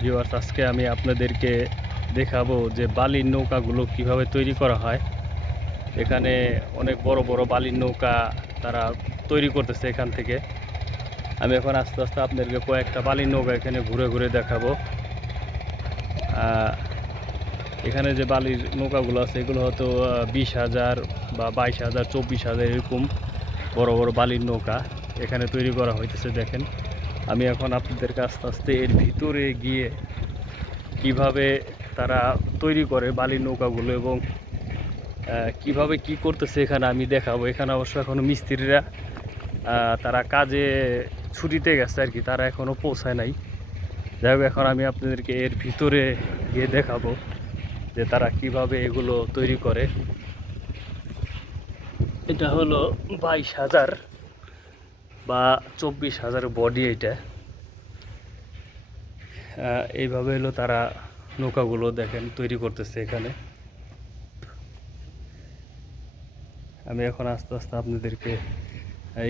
Viewers, আজকে আমি আপনাদেরকে দেখাবো যে বালির নৌকাগুলো কিভাবে তৈরি করা হয়। এখানে অনেক বড় বড় বালির নৌকা তারা তৈরি করতেছে এখান থেকে। আমি এখন আস্তে আস্তে আপনাদেরকে কয়েকটা বালির নৌকা এখানে ঘুরে ঘুরে দেখাবো। এখানে যে বালির নৌকাগুলো আছে এগুলো হয়তো 20,000 বা 22,000, 24,000 এরকম বড় বড় বালির নৌকা এখানে তৈরি করা হইতেছে। দেখেন, আমি এখন আপনাদেরকে আস্তে আস্তে এর ভিতরে গিয়ে কিভাবে তারা তৈরি করে বালির নৌকাগুলো এবং কিভাবে কি করতেছে এখানে আমি দেখাবো। এখানে অবশ্য এখনও মিস্ত্রিরা তারা কাজে ছুটিতে গেছে আর কি, তারা এখনও পৌঁছায় নাই। যাই হোক, এখন আমি আপনাদেরকে এর ভিতরে গিয়ে দেখাবো যে তারা কিভাবে এগুলো তৈরি করে। এটা হলো 22,000 বা 24,000 বডি। এটা এইভাবে হলো তারা নৌকাগুলো দেখেন তৈরি করতেছে এখানে। আমি এখন আস্তে আস্তে আপনাদেরকে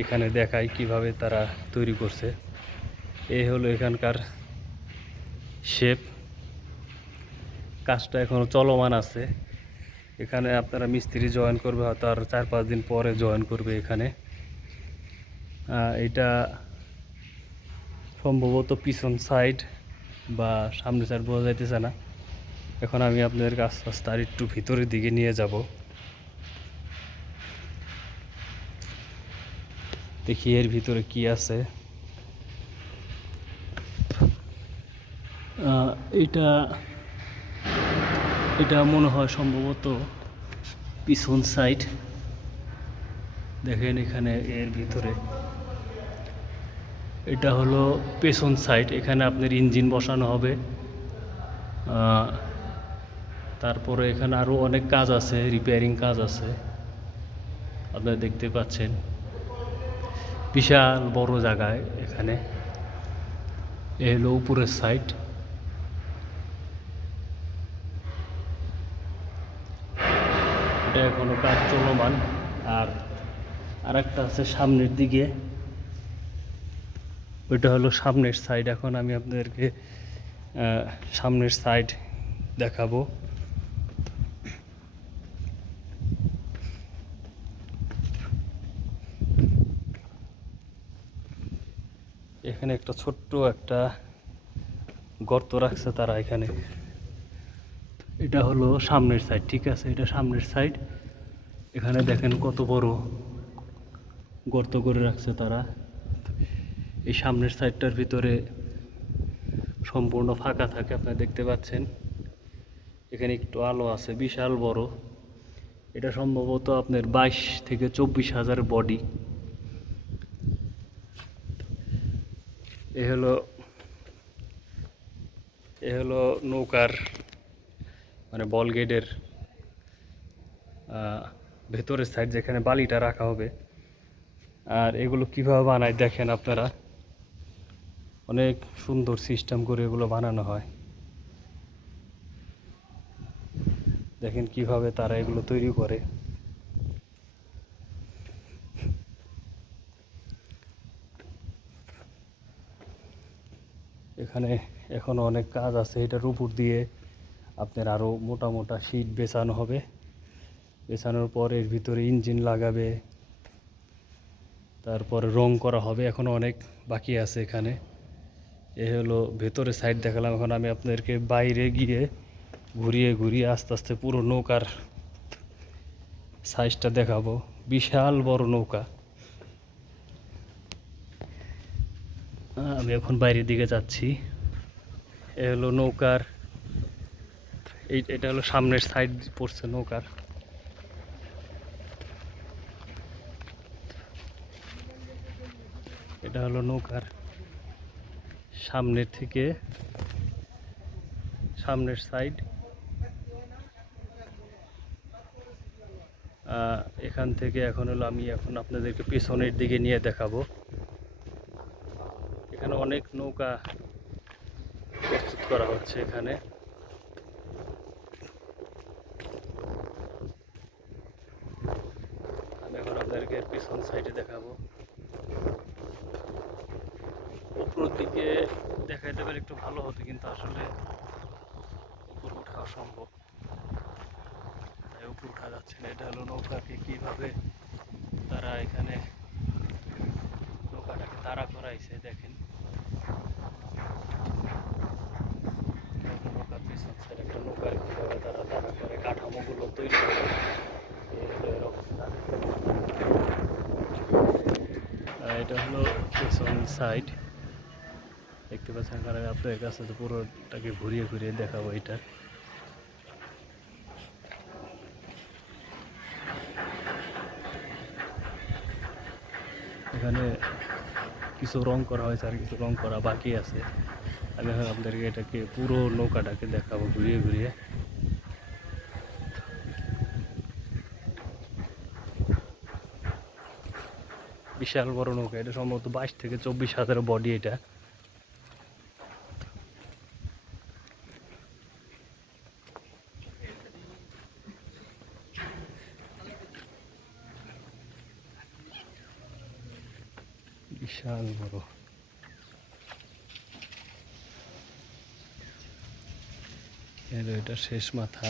এখানে দেখাই কিভাবে তারা তৈরি করছে। এই হলো এখানকার শেপ। কাজটা এখনও চলমান আছে। এখানে আপনারা মিস্ত্রি জয়েন করবে হয়তো আর 4-5 দিন পরে জয়েন করবে এখানে। এটা সম্ভবত পিছন সাইড বা সামনে সাইড বোঝা যাইতেছে না। এখন আমি আপনাদেরকে আস্তে আস্তে আর একটু ভিতরের দিকে নিয়ে যাব, দেখি এর ভিতরে কি আছে। এটা এটা মনে হয় সম্ভবত পিছন সাইড। দেখেন এখানে এর ভিতরে এটা হলো পেছন সাইড। এখানে আপনার ইঞ্জিন বসানো হবে। তারপরে এখানে আরও অনেক কাজ আছে, রিপেয়ারিং কাজ আছে। আপনারা দেখতে পাচ্ছেন বিশাল বড় জায়গায় এখানে। এ হলো উপরের সাইড। এটা এখনো কাজ চলমান। আর আরেকটা আছে সামনের দিকে, ওইটা হলো সামনের সাইড। এখন আমি আপনাদেরকে সামনের সাইড দেখাবো। এখানে একটা ছোট্ট একটা গর্ত রাখছে তারা এখানে। এটা হলো সামনের সাইড, ঠিক আছে, এটা সামনের সাইড। এখানে দেখেন কত বড় গর্ত করে রাখছে তারা। এই সামনের সাইডটার ভিতরে সম্পূর্ণ ফাঁকা থাকে, আপনারা দেখতে পাচ্ছেন। এখানে একটু আলো আছে, বিশাল বড়। এটা সম্ভবত আপনার 22,000 থেকে 24,000 বডি। এ হলো নৌকার মানে বল গেটের ভেতরের সাইড, যেখানে বালিটা রাখা হবে। আর এগুলো কিভাবে বানায় দেখেন আপনারা, অনেক সুন্দর সিস্টেম করে এগুলো বানানো হয়। দেখেন কিভাবে তারা এগুলো তৈরি করে। এখানে এখনো অনেক কাজ আছে। এটার উপর দিয়ে আপনার আরও মোটা মোটা শীট বেছানো হবে। বেছানোর পর এর ভিতরে ইঞ্জিন লাগাবে, তারপরে রং করা হবে। এখনো অনেক বাকি আছে এখানে। এ হলো ভেতরে সাইড দেখালাম। এখন আমি আপনাদেরকে বাইরে গিয়ে ঘুরিয়ে ঘুরিয়ে আস্তে আস্তে পুরো নৌকার সাইজটা দেখাবো। বিশাল বড় নৌকা। আমি এখন বাইরের দিকে যাচ্ছি। এ হলো নৌকার এটা হলো সামনের সাইড পড়ছে নৌকার। এটা হলো নৌকার সামনের থেকে সামনের সাইড। এখান থেকে এখন হলো আমি এখন আপনাদেরকে পেছনের দিকে নিয়ে দেখাবো। এখানে অনেক নৌকা প্রস্তুত করা হচ্ছে এখানে। আমি এখন আপনাদেরকে পিছন সাইডে দেখাবো। উপর দিকে দেখাইতে পারলে একটু ভালো হতো, কিন্তু আসলে উপরে ওঠা অসম্ভব, তাই উপরে ওঠা যাচ্ছে না। এটা হলো নৌকাকে কিভাবে তারা এখানে নৌকাটাকে তাড়া করাইছে দেখেন। নৌকার পিছন সাইড একটা নৌকার কিভাবে তারা তাড়া করে কাঠামোগুলো তৈরি করে, এই হলো এর অবস্থা। এটা হলো পিছন সাইড, দেখতে পাচ্ছেন। কারণ আপনাদের কাছে তো পুরোটাকে ঘুরিয়ে ঘুরিয়ে দেখাবো। এটা এখানে কিছু রং করা হয়েছে আর কিছু রং করা বাকি আছে। আমি এখন আপনাদেরকে এটাকে পুরো নৌকাটাকে দেখাবো ঘুরিয়ে ঘুরিয়ে। বিশাল বড় নৌকা, এটা সম্ভবত 22 থেকে 24 হাজার বডি। এটা বিশাল বড়। এটা শেষ মাথা।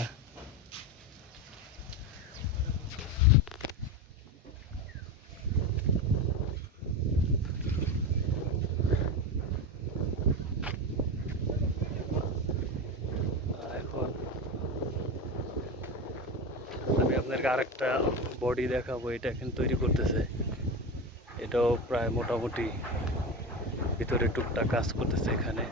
এখন আমি আপনাদেরকে আরেকটা বডি দেখাবো। এটা এখন তৈরি করতেছে। এটাও প্রায় মোটামুটি ভিতরে টুকটাক কাজ করতেছে এখানে।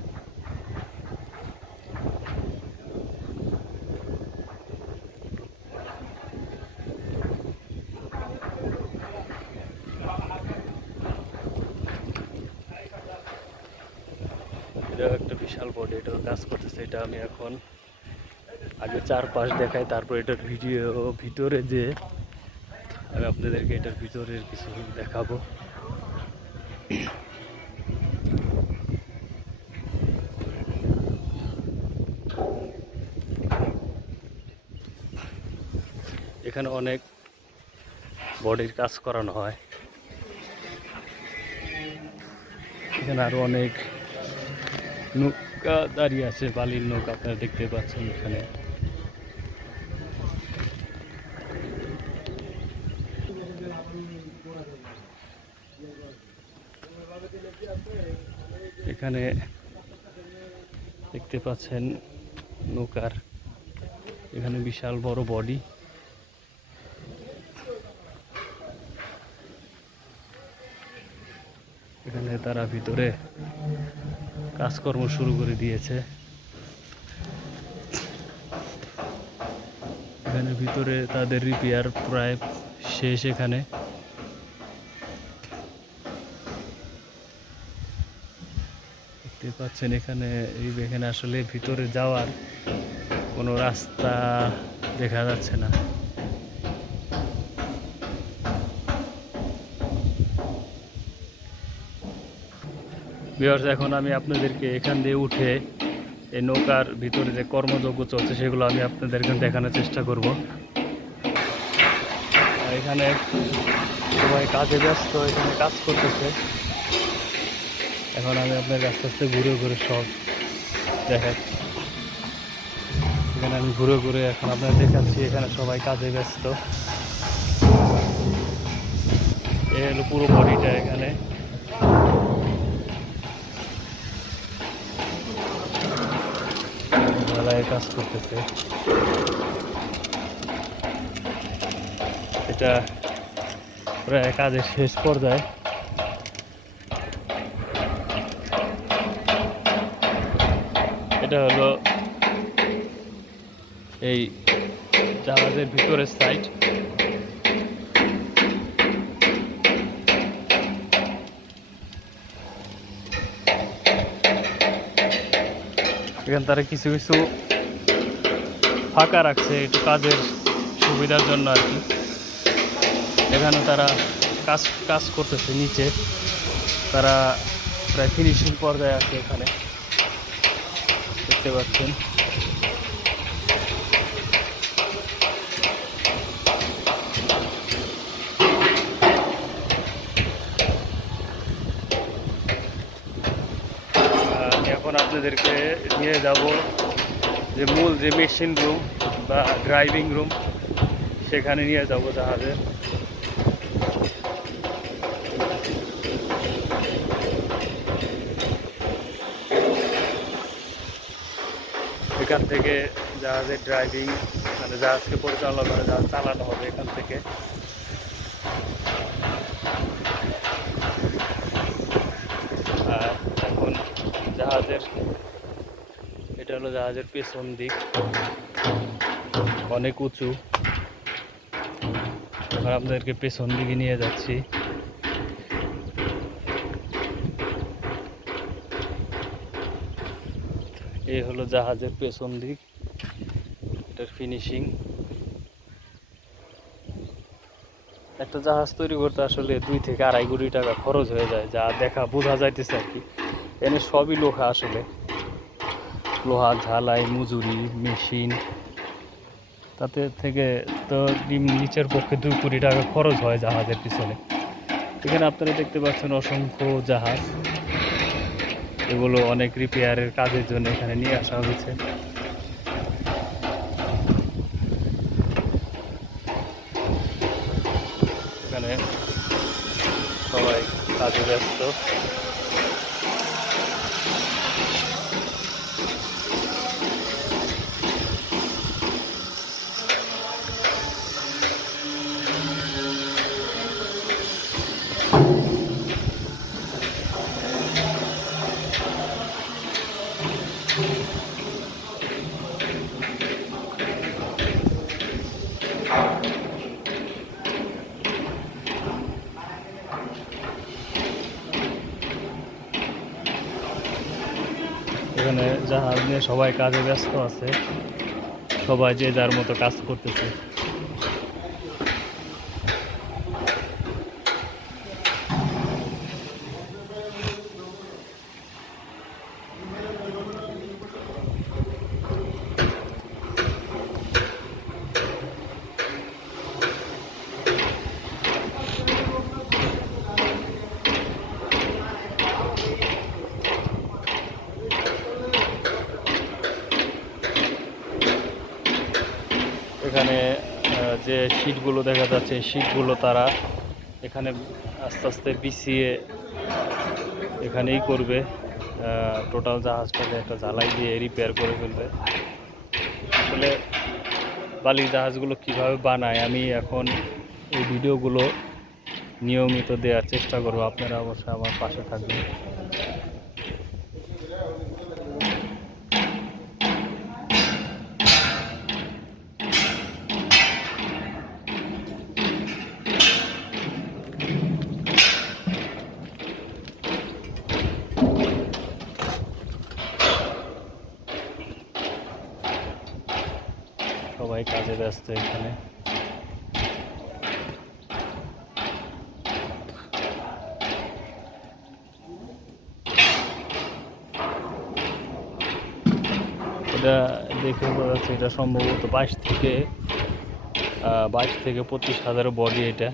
এটাও একটা বিশাল বডি, এটাও কাজ করতেছে। এটা আমি এখন আগে চারপাশ দেখাই, তারপর এটার ভিতরে যে আমি আপনাদেরকে এটার ভিতরের কিছু দেখাবো। এখানে অনেক বডির কাজ করানো হয়। এখানে আরো অনেক নৌকা দাঁড়িয়ে আছে, বালির নৌকা আপনারা দেখতে পাচ্ছেন এখানে। এখানে দেখতে পাচ্ছেন নৌকার এখানে বিশাল বড় বডি। এখানে তারা ভিতরে কাজকর্ম শুরু করে দিয়েছে। এখানে ভিতরে তাদের রিপেয়ার প্রায় শেষ। এখানে দেখতে পাচ্ছেন এখানে আসলে ভিতরে যাওয়ার কোনো রাস্তা দেখা যাচ্ছে না। ভিউয়ার্স, এখন আমি আপনাদেরকে এখান দিয়ে উঠে এই নৌকার ভিতরে যে কর্মযজ্ঞ চলছে সেগুলো আমি আপনাদেরকে দেখানোর চেষ্টা করব। এখানে সবাই কাজে ব্যস্ত, এখানে কাজ করতেছে। এখন আমি আপনাকে আস্তে আস্তে ঘুরে ঘুরে সব দেখাচ্ছি। এখানে আমি ঘুরে ঘুরে এখন আপনাদের দেখাচ্ছি। এখানে সবাই কাজে ব্যস্ত। এই হলো পুরো বডিটা এখানে। ঢালাইয়ের কাজ করতেছে। এটা প্রায় কাজের শেষ পর্যায়ে। এটা হলো এই জাহাজের ভিতরের সাইড। এখানে তারা কিছু কিছু ফাঁকা রাখছে একটু কাজের সুবিধার জন্য আর কি। এখানে তারা কাজ করতেছে নিচে। তারা প্রায় ফিনিশিং পর্যায়ে আছে এখানে, দেখতে পাচ্ছেন। আমি আপনাদেরকে নিয়ে যাব যে মূল যে মেশিন রুম বা ড্রাইভিং রুম সেখানে নিয়ে যাব জাহাজের। এখান থেকে জাহাজের ড্রাইভিং মানে জাহাজকে পরিচালনা করে জাহাজ চালানো হবে এখান থেকে। আর এখন জাহাজের এটা হলো জাহাজের পেছন দিক, অনেক উঁচু। এখন আপনাদেরকে পেছন দিকে নিয়ে যাচ্ছি। এই হলো জাহাজের পেছন দিক, এটার ফিনিশিং। একটা জাহাজ তৈরি করতে আসলে 2 থেকে 2.5 কোটি টাকা খরচ হয়ে যায়, যা দেখা বোঝা যাইতেছে আর কি। এখানে সবই লোহা, আসলে লোহা, ঝালাই, মজুরি, মেশিন, তাতে থেকে তো নিচের পক্ষে 2 কোটি টাকা খরচ হয় জাহাজের পিছনে। এখানে আপনারা দেখতে পাচ্ছেন অসংখ্য জাহাজ, এগুলো অনেক রিপেয়ারের কাজের জন্য এখানে নিয়ে আসা হয়েছে। এখানে সবাই কাজে ব্যস্ত। এখানে জাহাজ নিয়ে সবাই কাজে ব্যস্ত আছে, সবাই যে যার মতো কাজ করতেছে। এখানে যে শীটগুলো দেখা যাচ্ছে, এই শীটগুলো তারা এখানে আস্তে আস্তে বিছিয়ে এখানেই করবে। টোটাল জাহাজটাকে একটা ঝালাই দিয়ে রিপেয়ার করে ফেলবে। আসলে বালির জাহাজগুলো কিভাবে বানায় আমি এখন এই ভিডিওগুলো নিয়মিত দেওয়ার চেষ্টা করব, আপনারা অবশ্যই আমার পাশে থাকবেন। সবাই কাজে ব্যস্ত এখানে। এটা দেখে বোঝা যাচ্ছে এটা সম্ভবত 22 থেকে 25,000 বডি এটা।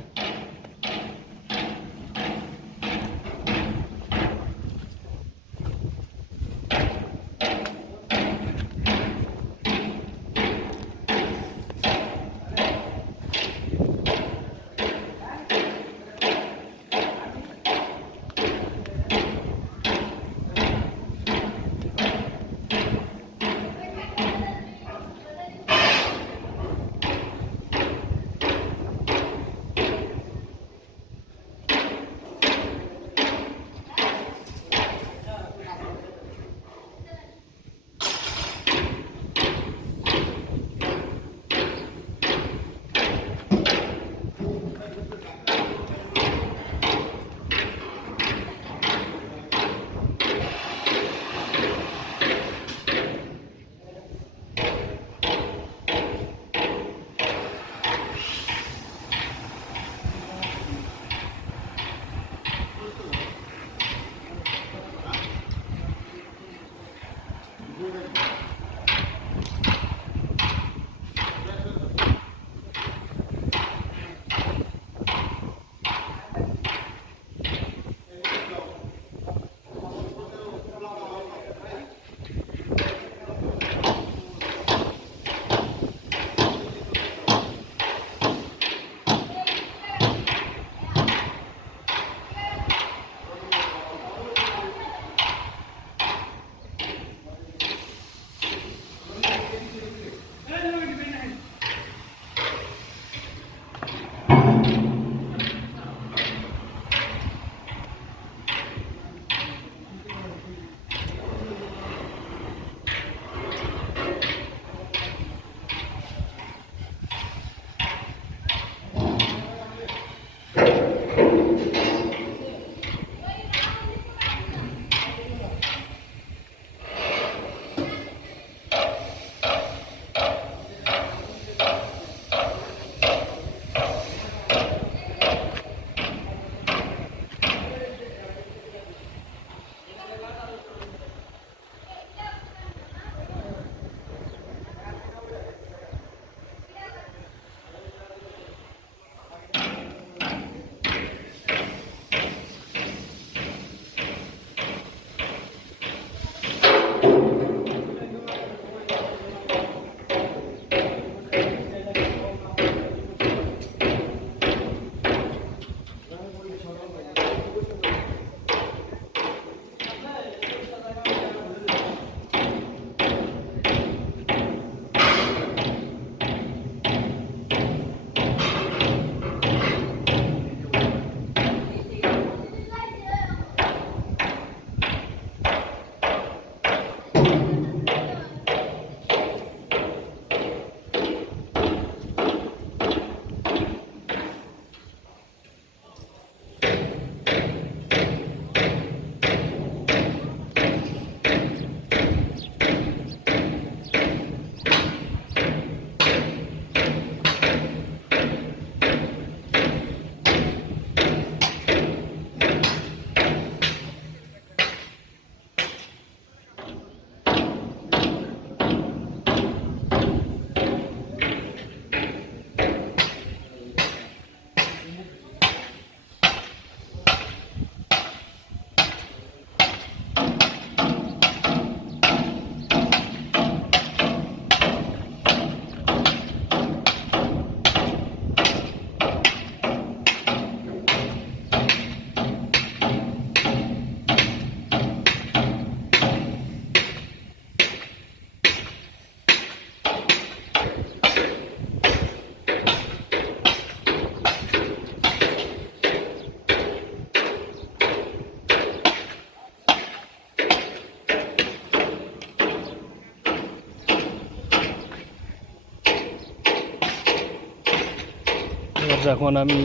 যখন আমি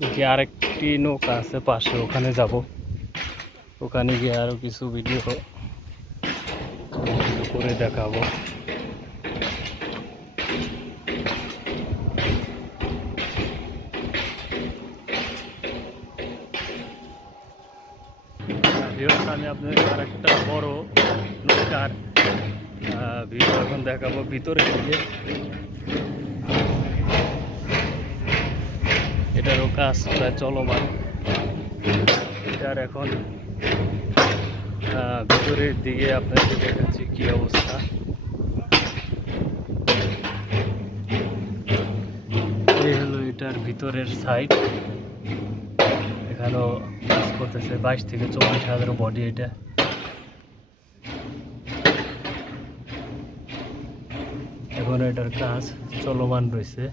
দেখি আরেকটি নৌকা আছে পাশে, ওখানে যাব, ওখানে গিয়ে আরও কিছু ভিডিও করে দেখাবো। আমি আপনাদের আরেকটা বড় নৌকার ভিডিও এখন দেখাবো ভিতরে দিকে। এটারও কাজ প্রায় চলমান। এটার এখন ভিতরের দিকে আপনাদের দেখাচ্ছি কি অবস্থা। এই হলো এটার ভিতরের সাইড। এখানেও কাজ করতেছে, 22 থেকে 24 হাজার বডি এটা। এখন এটার কাজ চলমান রয়েছে।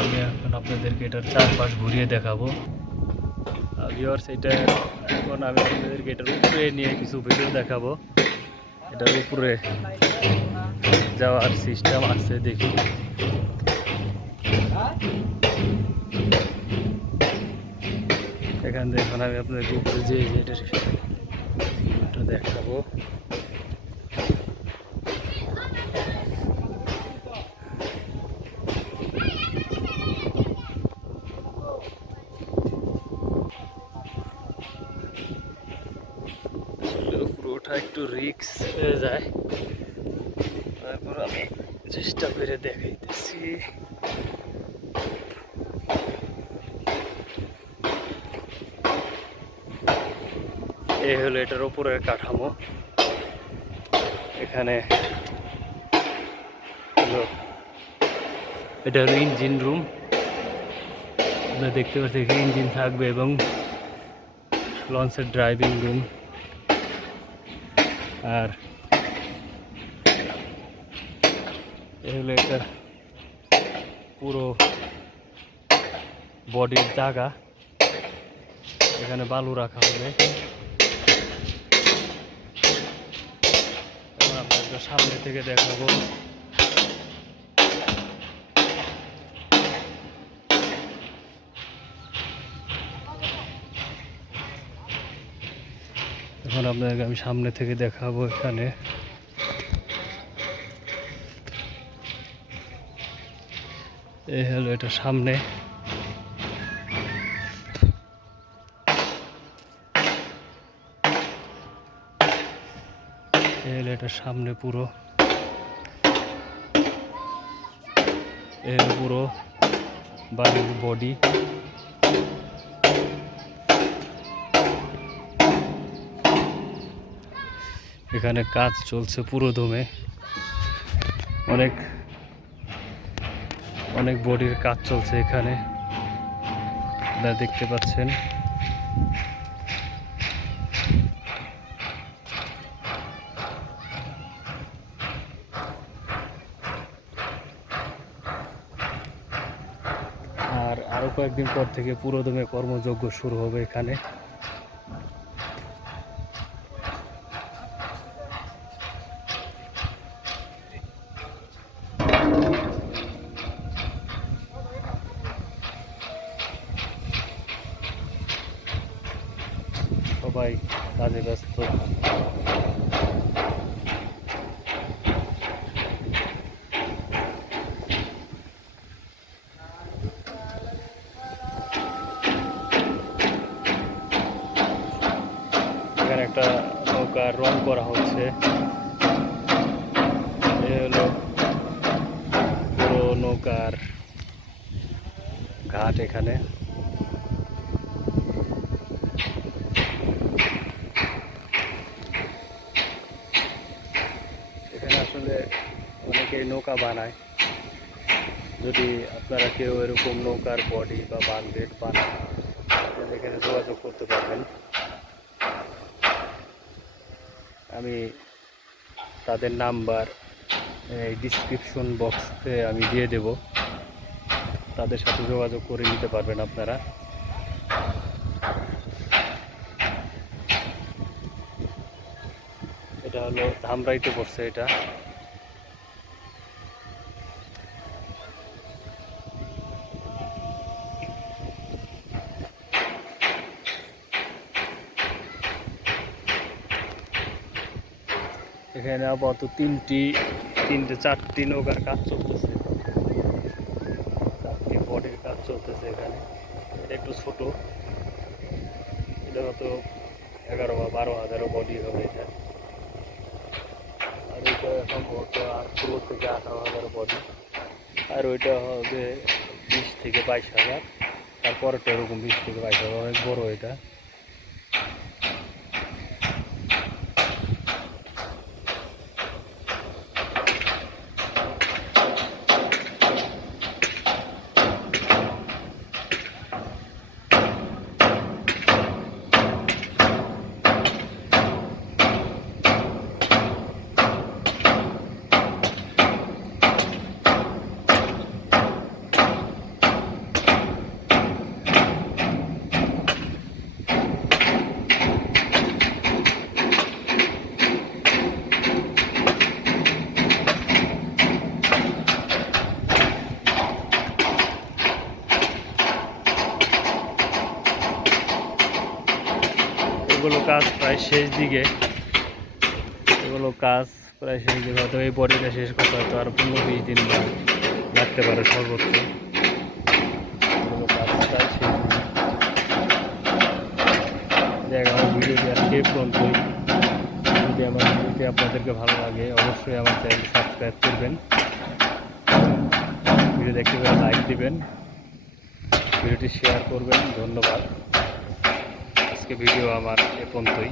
আমি এখন আপনাদেরকে এটার চারপাশ ঘুরিয়ে দেখাবো। ভিউয়ার্স, এটা এখন আমি আপনাদেরকে এটার উপরে নিয়ে কিছু ভিডিও দেখাবো। এটার উপরে যাওয়ার সিস্টেম আছে, দেখি। এখান থেকে এখন আমি আপনাদেরকে উপরে যে এটা দেখাবো। পুরোটা একটু রিস্ক হয়ে যায়, তারপর আমি চেষ্টা করে দেখাইতেছি। এই হলো এটার উপরের কাঠামো। এখানে এটা হলো ইঞ্জিন রুম। আপনারা দেখতে পাচ্ছেন এখানে ইঞ্জিন থাকবে এবং লঞ্চের ড্রাইভিং রুম। আর এই হলো এটার পুরো বডির জায়গা। এখানে বালু রাখা হবে। এবং আপনাদের সামনে থেকে দেখাবো। এখন আপনাদেরকে আমি সামনে থেকে দেখাবো। এখানে এই হলো এটা সামনে। এই হলো এটা সামনে পুরো। এই হলো পুরো বাড়ির বডি। এখানে কাজ চলছে পুরো দমে। অনেক অনেক বডির কাজ চলছে এখানে, আপনারা দেখতে পাচ্ছেন। আর আরো কয়েকদিন পর থেকে পুরো দমে কর্মযজ্ঞ শুরু হবে এখানে। সবাই কাজে ব্যস্ত। এখানে একটা নৌকার রং করা হচ্ছে। এ হলো পুরো নৌকার ঘাট। এখানে আসলে অনেকেই নৌকা বানায়। যদি আপনারা কেউ এরকম নৌকার বডি বা বানগেট বানান, তাহলে এখানে যোগাযোগ করতে পারবেন। আমি তাদের নাম্বার এই ডিসক্রিপশন বক্সে আমি দিয়ে দেব, তাদের সাথে যোগাযোগ করে নিতে পারবেন আপনারা। এটা হলো ধামরাইতে পড়ছে এটা। এখানে আপাতত তিনটে চারটি নৌকার কাজ চলতেছে, চারটি বডির কাজ চলতেছে এখানে। এটা একটু ছোট, এটা হয়তো 11 বা 12 হাজারও বডি হবে এটা। আর এটা সম্ভবত 16 থেকে 18 হাজার বডি। আর ওইটা হবে 20 থেকে 22 হাজার। তারপরেটা এরকম 20 থেকে 22 হাজার, অনেক বড় এটা। এগুলো কাজ প্রায় শেষ দিকে, হয়তো এই বডিটা শেষ করতে হয়তো আর 15-20 দিন লাগতে পারে সর্বোচ্চ। এগুলো কাজ প্রায় শেষ দিকে। আমার ভিডিওটি আজকে পর্যন্তই। যদি আমার ভিডিওটি আপনাদেরকে ভালো লাগে অবশ্যই আমার চ্যানেল সাবস্ক্রাইব করবেন, ভিডিও দেখতে পেলে লাইক দিবেন, ভিডিওটি শেয়ার করবেন। ধন্যবাদ। আজকে ভিডিও আমার এ পর্যন্তই।